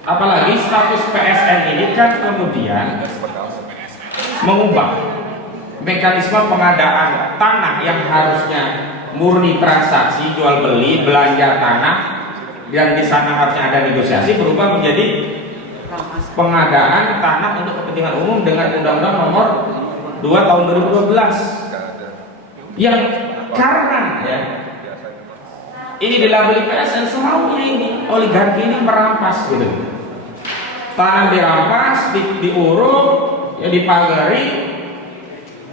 Apalagi status PSN ini kan kemudian mengubah mekanisme pengadaan tanah yang harusnya murni transaksi jual beli belanja tanah dan di sana harusnya ada negosiasi, berubah menjadi pengadaan tanah untuk kepentingan umum dengan Undang-Undang Nomor 2 Tahun 2012 yang karena ya ini dilabeli PSN selalunya ini oligarki ini merampas gitu. Tanah dirampas, diuruk, ya dipagari,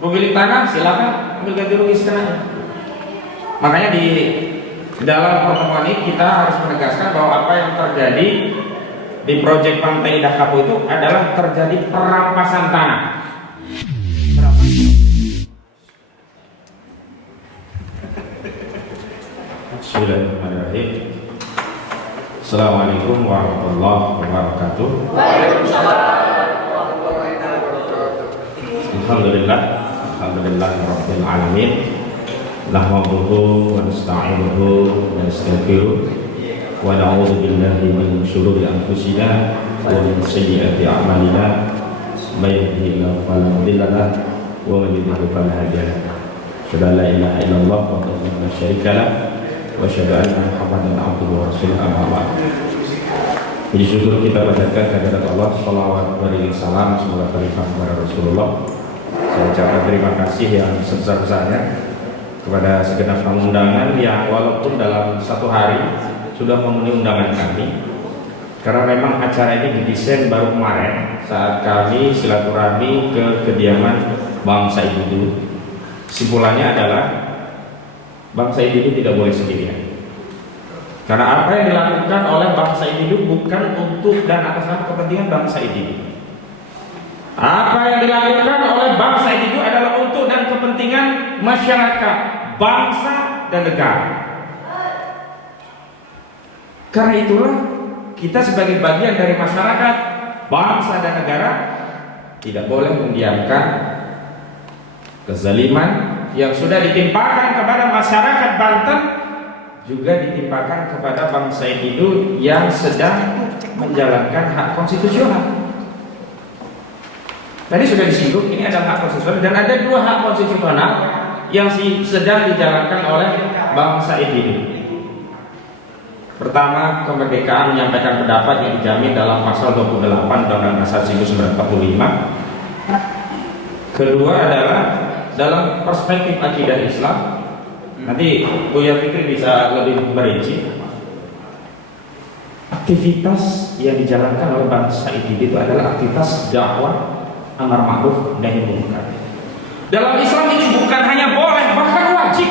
pemilik tanah silakan ambil ganti rugi sekenanya. Makanya di dalam pertemuan ini kita harus menegaskan bahwa apa yang terjadi di proyek Pantai Indah Kapuk itu adalah terjadi perampasan tanah. Bismillahirrahmanirrahim. Assalamualaikum warahmatullahi wabarakatuh. Alhamdulillah, alhamdulillahirabbil alamin. Nahmaduhu wa nasta'inuhu wa nastaghfiruh wa na'udzu billahi min shururi anfusina wa min sayyiati a'malina. May yahdihillahu fala mudilla lahu wa man yudlil fala hadiya lahu. Asyhadu an la ilaha illallah wahdahu la syarika lahu wa asyhadu anna Muhammadan abduhu wa rasuluhu amma ba'd. Puji syukur kita panjatkan kehadirat Allah, shalawat beriring salam semoga terlimpah kepada Rasulullah. Saya ucapkan terima kasih yang sebesar-besarnya kepada segenap tamu undangan yang walaupun dalam satu hari sudah memenuhi undangan kami, karena memang acara ini didesain baru kemarin saat kami silaturahmi ke kediaman Bang Said Didu. Kesimpulannya adalah Bang Said Didu tidak boleh sendirian, karena apa yang dilakukan oleh Bang Said Didu bukan untuk dan atas nama kepentingan Bang Said Didu. Apa yang dilakukan oleh Bang Said Didu adalah untuk dan kepentingan masyarakat, bangsa dan negara. Karena itulah kita sebagai bagian dari masyarakat, bangsa dan negara tidak boleh mendiamkan kezaliman yang sudah ditimpakan kepada masyarakat Banten, juga ditimpakan kepada Bang Said Didu yang sedang menjalankan hak konstitusional. Tadi sudah disinggung, ini adalah hak konstitusional dan ada dua hak konstitusional yang sedang dijalankan oleh Bang Said Didu. Pertama, kemerdekaan menyampaikan pendapat yang dijamin dalam pasal 28 Undang-Undang Dasar 1945. Kedua adalah dalam perspektif akidah Islam. Nanti Buya Fikri bisa lebih merinci. Aktivitas yang dijalankan oleh Bang Said Didu itu adalah aktivitas dakwah amar ma'ruf nahi munkar. Dalam Islam ini bukan hanya boleh, bahkan wajib.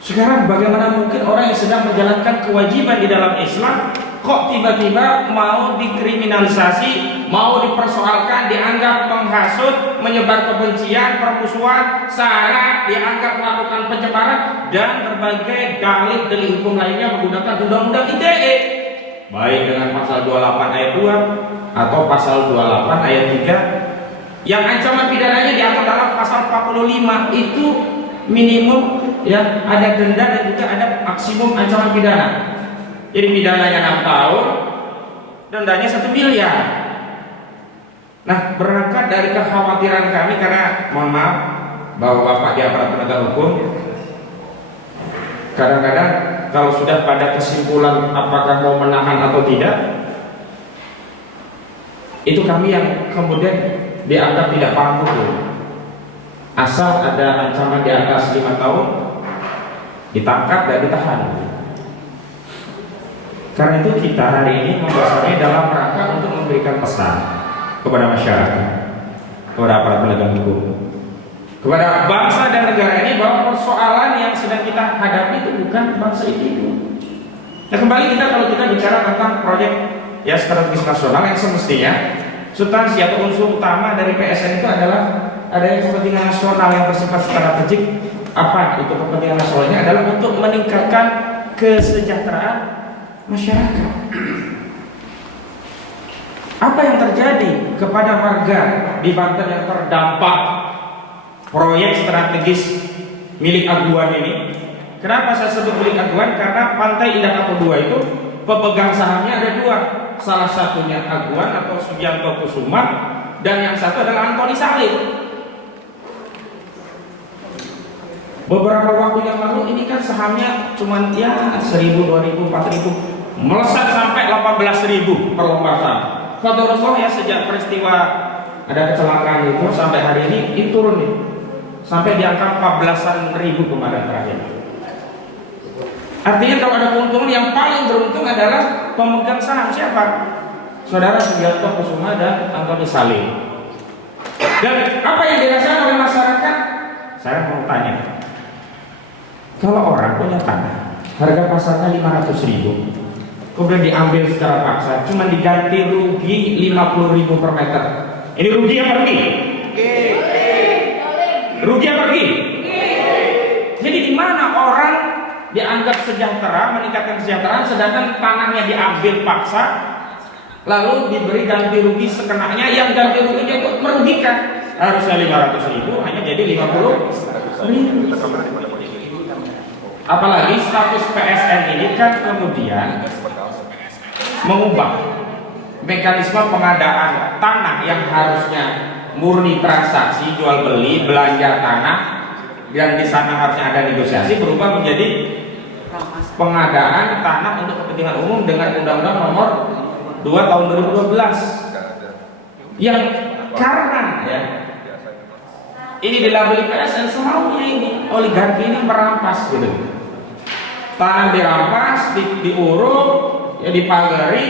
Sekarang bagaimana mungkin orang yang sedang menjalankan kewajiban di dalam Islam kok tiba-tiba mau dikriminalisasi, mau dipersoalkan, dianggap penghasut, menyebar kebencian, permusuhan, sara, dianggap melakukan pencemaran dan berbagai dalil hukum lainnya menggunakan undang-undang ITE, baik dengan pasal 28 ayat 2 atau pasal 28 ayat 3 yang ancaman pidananya diatur dalam pasal 45. Itu minimum ya, ada denda dan juga ada maksimum ancaman pidana. Jadi pidananya 6 tahun, dendanya 1 miliar. Nah, berangkat dari kekhawatiran kami, karena mohon maaf bahwa Bapak di aparat penegak hukum kadang-kadang kalau sudah pada kesimpulan apakah mau menahan atau tidak, itu kami yang kemudian dianggap tidak paham hukum. Asal ada ancaman di atas 5 tahun, ditangkap dan ditahan. Karena itu kita hari ini membahasnya dalam rangka untuk memberikan pesan kepada masyarakat, kepada aparat penegak hukum, kepada bangsa dan negara ini bahwa persoalan yang sedang kita hadapi itu bukan bangsa itu. Nah, kembali kalau kita bicara tentang proyek ya strategis nasional yang semestinya substansi atau unsur utama dari PSN itu adalah adanya kepentingan nasional yang bersifat strategik. Apa itu kepentingan nasionalnya? Adalah untuk meningkatkan kesejahteraan masyarakat. Apa yang terjadi kepada warga di Banten yang terdampak proyek strategis milik Aguan ini? Kenapa saya sebut milik Aguan? Karena Pantai Indah Kapuk 2 itu Pemegang sahamnya ada dua, salah satunya Aguan atau Sugianto Kusuma, dan yang satu adalah Antoni Salim. Beberapa waktu yang lalu ini kan sahamnya cuma ya 1.000, 2.000, 4.000, melesat sampai 18.000 per lembar saham. Qadarullah ya, sejak peristiwa ada kecelakaan itu sampai hari ini turun nih, sampai di angka 14.000 kemarin terakhir. Artinya kalau ada keuntungan, yang paling beruntung adalah pemegang saham siapa? Saudara Sugianto Kusuma dan Antoni Salim. Dan apa yang dirasakan oleh masyarakat? Saya mau tanya, kalau orang punya tanah, harga pasarnya 500.000, kemudian diambil secara paksa, cuma diganti rugi 50.000 per meter. Ini rugi apa rugi? Rugi apa rugi? Jadi di mana orang dianggap sejahtera, meningkatkan kesejahteraan, sedangkan tanahnya diambil paksa, lalu diberi ganti rugi sekenanya, yang ganti ruginya itu merugikan. Harusnya 500.000 hanya jadi 50.000. Apalagi status PSN ini kan kemudian mengubah mekanisme pengadaan tanah yang harusnya murni transaksi jual beli belanja tanah, dan di sana harusnya ada negosiasi, berubah menjadi pengadaan tanah untuk kepentingan umum dengan Undang-Undang Nomor 2 Tahun 2012, yang karena ya ini dilabeli PSN, semaunya ini oligarki ini merampas gitu. Tanah dirampas, diuruk, ya dipagari,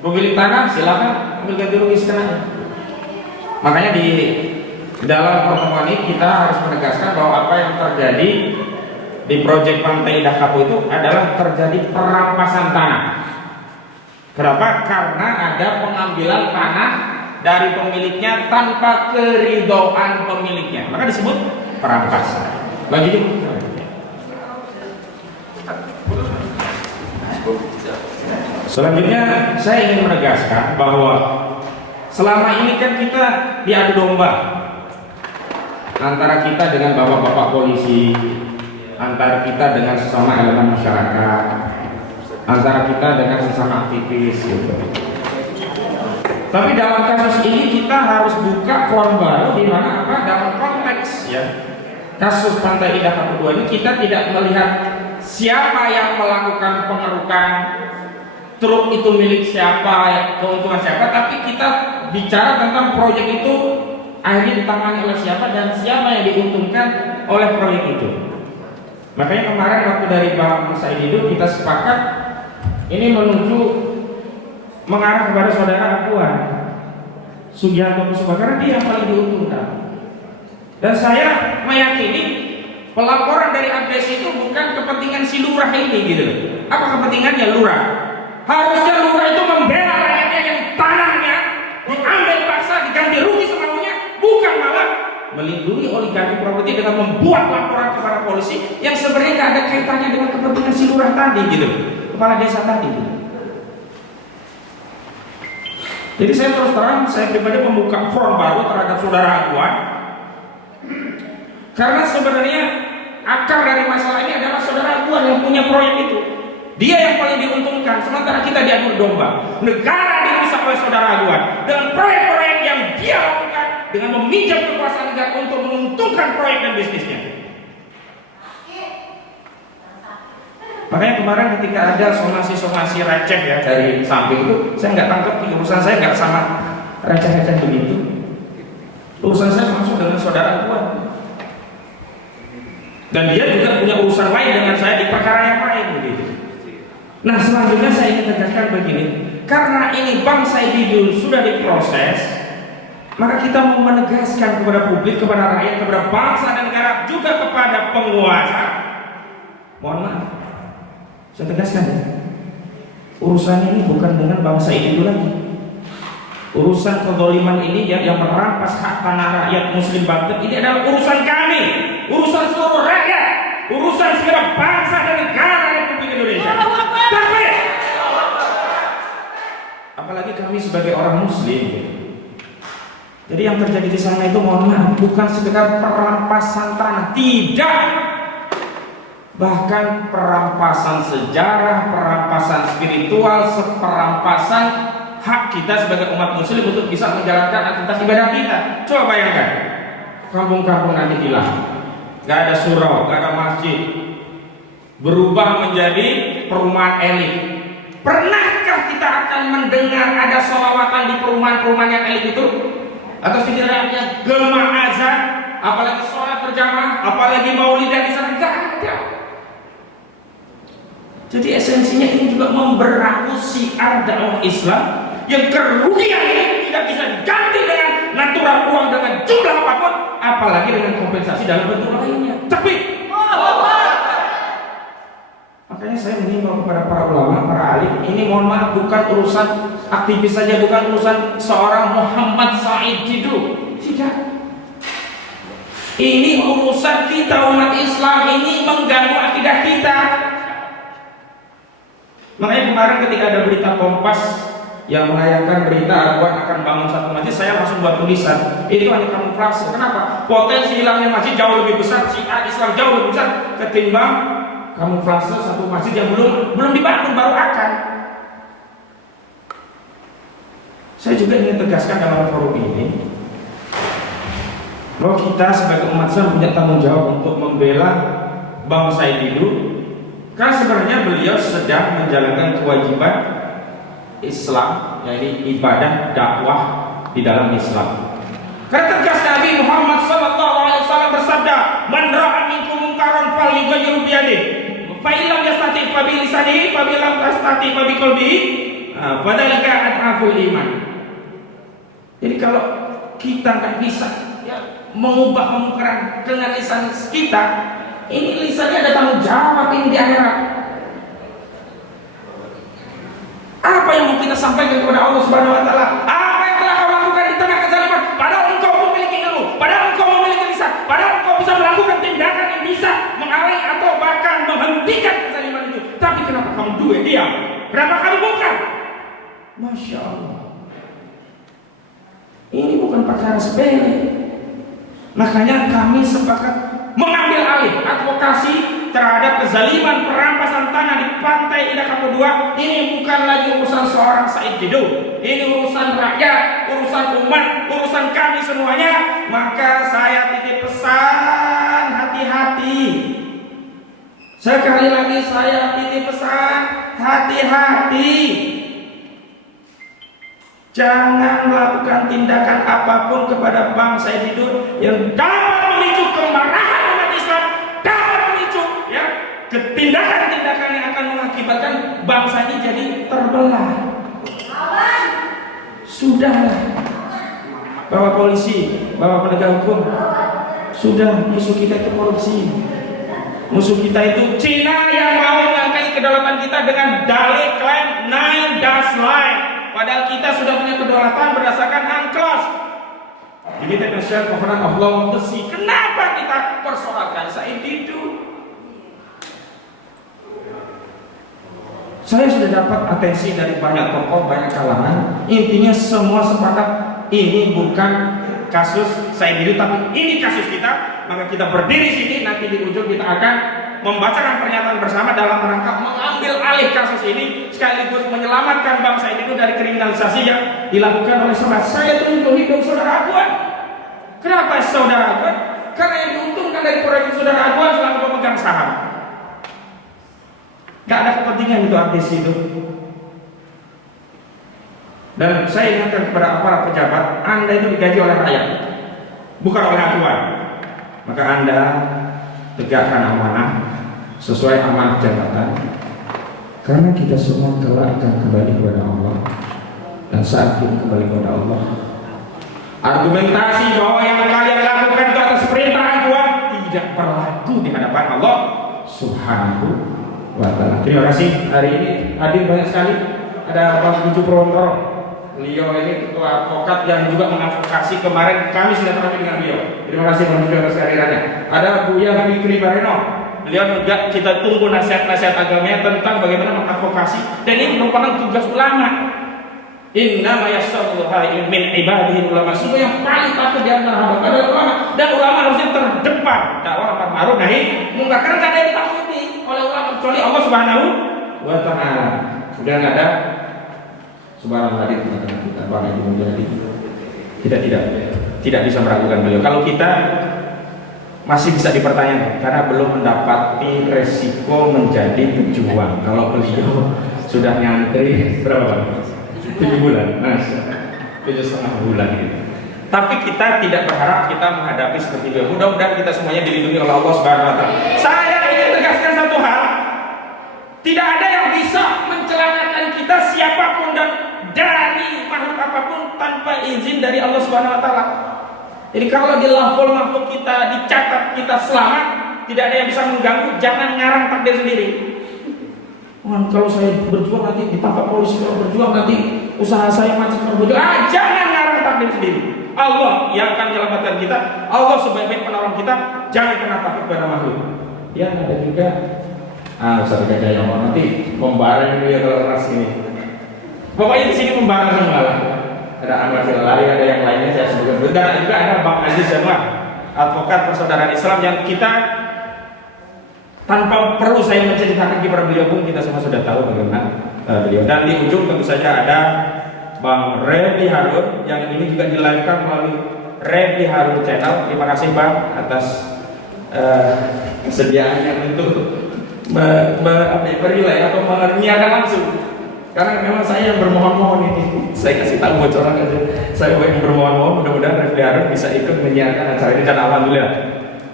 pemilik tanah silakan ambil ganti rugi sekenanya. Makanya di dalam pertemuan ini kita harus menegaskan bahwa apa yang terjadi di proyek Pantai Indah Kapuk itu adalah terjadi perampasan tanah. Kenapa? Karena ada pengambilan tanah dari pemiliknya tanpa keridhaan pemiliknya, maka disebut perampasan. Begitu. Selanjutnya saya ingin menegaskan bahwa selama ini kan kita diadu domba antara kita dengan bapak-bapak polisi, antara kita dengan sesama elemen masyarakat, antara kita dengan sesama aktivis gitu. Tapi dalam kasus ini kita harus buka form baru, di mana apa, dalam konteks ya kasus Pantai Indah Kapuk 2 ini kita tidak melihat siapa yang melakukan pengerukan, truk itu milik siapa, keuntungan siapa, tapi kita bicara tentang proyek itu akhirnya ditangani oleh siapa dan siapa yang diuntungkan oleh proyek itu. Makanya kemarin waktu dari Bang Said itu kita sepakat ini menuju mengarah kepada saudara Aguan Sugianto Kusuma, karena dia yang paling diuntungkan. Dan saya meyakini pelaporan dari Abdesi itu bukan kepentingan si lurah ini gitu. Apa kepentingannya lurah? Harusnya lurah itu membela rakyatnya yang tanahnya diambil paksa, diganti rugi semaunya, bukan malah melindungi oligarki properti dengan membuat laporan kepada polisi yang sebenarnya nggak ada kaitannya dengan kepentingan si lurah tadi gitu, kepala desa tadi gitu. Jadi saya terus terang, saya pribadi membuka form baru terhadap saudara Aguan, karena sebenarnya akar dari masalah ini adalah saudara Aguan yang punya proyek itu. Dia yang paling diuntungkan, sementara kita diadu domba. Negara dirusak oleh saudara Aguan dengan proyek-proyek yang dia lakukan dengan meminjam kekuasaan negara untuk menguntungkan proyek dan bisnisnya. Makanya kemarin ketika ada somasi-somasi receh ya dari samping itu, saya nggak tangkap, urusan saya nggak sama receh-receh begitu. Urusan saya langsung dengan saudara Aguan. Dan dia juga punya urusan lain dengan saya di perkara yang lain begitu. Nah, selanjutnya saya ingin tegaskan begini, karena ini Bang Saididul sudah diproses, maka kita mau menegaskan kepada publik, kepada rakyat, kepada bangsa dan negara, juga kepada penguasa. Mohon maaf, saya tegaskan ya, urusan ini bukan dengan Bang Saididul lagi. Urusan kezaliman ini yang merampas hak tanah rakyat Muslim Banten ini adalah urusan kami, urusan seluruh rakyat, urusan segala bangsa dan negara Republik Indonesia. Tapi apalagi kami sebagai orang Muslim. Jadi yang terjadi di sana itu, mohon maaf, bukan sekedar perampasan tanah, tidak. Bahkan perampasan sejarah, perampasan perampasan spiritual, perampasan hak kita sebagai umat muslim untuk bisa menjalankan aktivitas ibadah kita. Coba bayangkan, kampung-kampung nanti hilang, gak ada surau, gak ada masjid, berubah menjadi perumahan elit. Pernahkah kita akan mendengar ada sholawatan di perumahan-perumahan yang elit itu? Atau setidaknya gema azan, apalagi sholat berjamaah, apalagi maulidan di sana? Gak ada. Jadi esensinya ini juga memberangus syiar dakwah Islam yang kerugian ini tidak bisa diganti dengan natural uang dengan jumlah apapun, apalagi dengan kompensasi dalam bentuk lainnya. Tapi makanya saya mengimbau kepada para ulama, para alim, ini mohon maaf bukan urusan aktivis saja, bukan urusan seorang Muhammad Said Didu. Tidak. Ini urusan kita umat Islam, ini mengganggu akidah kita. Makanya kemarin ketika ada berita Kompas yang menayangkan berita Aguan akan bangun satu masjid, saya langsung buat tulisan, itu hanya kamuflase. Kenapa? Potensi hilangnya masjid jauh lebih besar, syiar Islam jauh lebih besar ketimbang kamuflase satu masjid yang belum dibangun, baru akan. Saya juga ingin tegaskan dalam forum ini bahwa kita sebagai umat Islam punya tanggung jawab untuk membela Bang Said Didu, karena sebenarnya beliau sedang menjalankan kewajiban Islam, yaitu ibadah dakwah di dalam Islam. Karena tegas Nabi Muhammad SAW bersabda, "Man ra'a minkum munkaran falyughayyirhu bi yadihi, fa illam yastati' fa bi lisanihi, fa illam yastati' fa bi qalbihi, fadzalika ad'aful iman." Jadi kalau kita nggak bisa mengubah kemungkaran dengan lisan kita, ini lisannya ada tanggung jawab ini di akhirat. Apa yang mau kita sampaikan kepada Allah Subhanahu wa taala? Apa yang telah kau lakukan di tengah kezaliman? Padahal engkau memiliki ilmu, padahal engkau memiliki lisan, padahal engkau bisa melakukan tindakan yang bisa menghalangi atau bahkan menghentikan kezaliman itu. Tapi kenapa kamu diam? Kenapa kamu bukan? Masya Allah. Ini bukan perkara sepele. Makanya kami sepakat mengambil alih advokasi terhadap kezaliman perampasan tanah di Pantai Indah Kapuk 2. Ini bukan lagi urusan seorang Said Didu, ini urusan rakyat, urusan umat, urusan kami semuanya. Maka saya titip pesan, hati-hati. Sekali lagi saya titip pesan, hati-hati. Jangan melakukan tindakan apapun kepada Bang Said Didu yang dapat memicu kemarahan umat Islam, dapat memicu tindakan-tindakan yang akan mengakibatkan bangsa ini jadi terbelah. Sudahlah, Bapak polisi, Bapak penegak hukum, sudah. Musuh kita itu korupsi, musuh kita itu Cina yang mau mengangkat kedaulatan kita dengan dalih klaim 9 dash line. Padahal kita sudah punya kedaulatan berdasarkan UNCLOS, United Nations Covenant of Law of the Sea. Kenapa kita persoalkan Said Didu? Saya sudah dapat atensi dari banyak tokoh, banyak kalangan. Intinya semua sepakat ini bukan kasus Said Didu, tapi ini kasus kita. Maka kita berdiri sini, nanti di ujung kita akan membacakan pernyataan bersama dalam rangka mengambil alih kasus ini, sekaligus menyelamatkan bangsa ini dari kriminalisasi yang dilakukan oleh saudara. Saya tunjuk hidup saudara Aguan. Kenapa saudara Aguan? Karena yang diuntungkan dari proyek saudara Aguan selalu pemegang saham. Gak ada kepentingan itu artis itu. Dan saya ingatkan kepada para pejabat, Anda itu digaji oleh rakyat, bukan oleh Aguan. Maka Anda tegakkan amanah sesuai amanah jabatan, karena kita semua kelak akan kembali kepada Allah, dan saat kita kembali kepada Allah, argumentasi bahwa yang kalian lakukan itu atas perintah Aguan tidak berlaku di hadapan Allah Subhanahu wa ta'ala. Terima kasih. Hari ini hadir banyak sekali. Ada Bang Bucu Prowontoro, beliau ini ketua advokat yang juga mengadvokasi. Kemarin kami sudah bertemu dengan beliau. Terima kasih Bang Bucu atas kehadirannya. Ada Buya Fikri Bareno, beliau juga kita tunggu nasihat-nasihat agamanya tentang bagaimana mengadvokasi, dan ini merupakan tugas ulama. Inna ma yasalluha min ibadihi ulama. Semua yang paling takut di antara hamba adalah ulama, dan ulama harusnya terdepan dakwah amar ma'ruf nahi munkar, karena tidak ada yang ditakuti oleh ulama kecuali Allah Subhanahu wa ta'ala. sudah nggak ada Subhanallah di tengah-tengah kita, Bang Haji Mulyadi. Kita tidak bisa meragukan beliau. Kalau kita masih bisa dipertanyakan karena belum mendapati resiko menjadi pejuang. Kalau beliau sudah nyantri berapa? 7 bulan, Mas. 7,5 bulan gitu. Tapi kita tidak berharap kita menghadapi seperti beliau. Mudah-mudahan kita semuanya dilindungi oleh Allah Subhanahu wa taala. Saya ingin tegaskan satu hal. Tidak ada yang bisa mencelakakan kita siapapun dan dari makhluk apapun tanpa izin dari Allah Subhanahu wa taala. Jadi kalau di lahul mahfuz kita dicatat kita selamat, tidak ada yang bisa mengganggu, jangan ngarang takdir sendiri. Kalau saya berjuang nanti ditangkap polisi, kalau berjuang nanti usaha saya macet, kalau berjuang, jangan ngarang takdir sendiri. Allah yang akan menyelamatkan kita, Allah sebaik-baik penolong kita, jangan pernah takut pada makhluk. Ya ada juga Ustaz Gajah yang nanti membara ini ya kalau keras ini. Pokoknya di sini membara semua lah. Ada Anwar Hilali, ada yang lainnya saya sebutkan. Dan juga ada Bang Aziz Jamal, advokat persaudaraan Islam yang kita tanpa perlu saya menceritakan kiprah beliau pun kita semua sudah tahu bagaimana beliau. Dan di ujung tentu saja ada Bang Refli Harun yang ini juga di live-kan melalui Refli Harun Channel. Terima kasih Bang atas kesediaannya untuk berilai atau menyiarkan langsung. Karena memang saya yang bermohon-mohon ini, saya kasih tahu bocoran aja. Saya yang bermohon-mohon, mudah-mudahan Refli Harun bisa ikut menyiarkan acara ini dan alhamdulillah.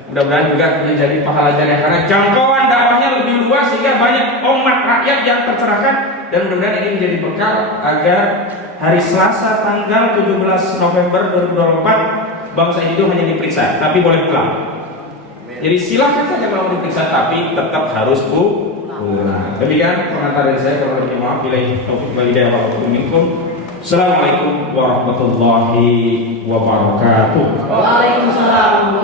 Mudah-mudahan juga menjadi pahala jariah karena jangkauan dakwahnya lebih luas sehingga banyak umat rakyat yang tercerahkan dan mudah-mudahan ini menjadi bekal agar hari Selasa tanggal 17 November 2024 Bang Said itu hanya diperiksa tapi boleh pulang. Jadi silakan saja kalau diperiksa tapi tetap harus pulang. Demikian pengantar dari saya. Kalau lebih maaf bila taufik wal hidayah wa minkum. Assalamualaikum warahmatullahi wabarakatuh. Waalaikumsalam.